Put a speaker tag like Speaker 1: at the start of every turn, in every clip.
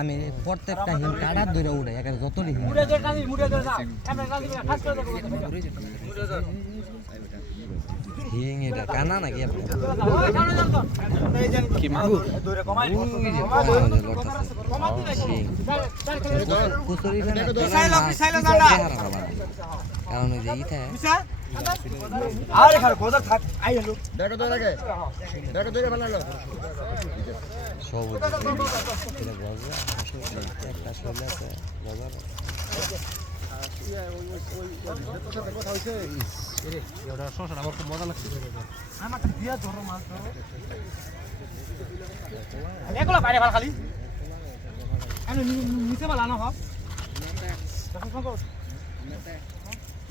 Speaker 1: আমি প্রত্যেকটা হিম কাটার দূরে উড়ে একের যত হিম হিং এটা কানা নাকি
Speaker 2: কি
Speaker 1: ওই যে কমা যে লড়তেছে হিং কুচুরি কারণ ওই যে ইথা
Speaker 3: দেখো তো আগে দেখো তো ভালো হলো
Speaker 1: সব এটা গজা একটা আছে
Speaker 3: কথা
Speaker 4: নিচে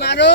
Speaker 1: મારો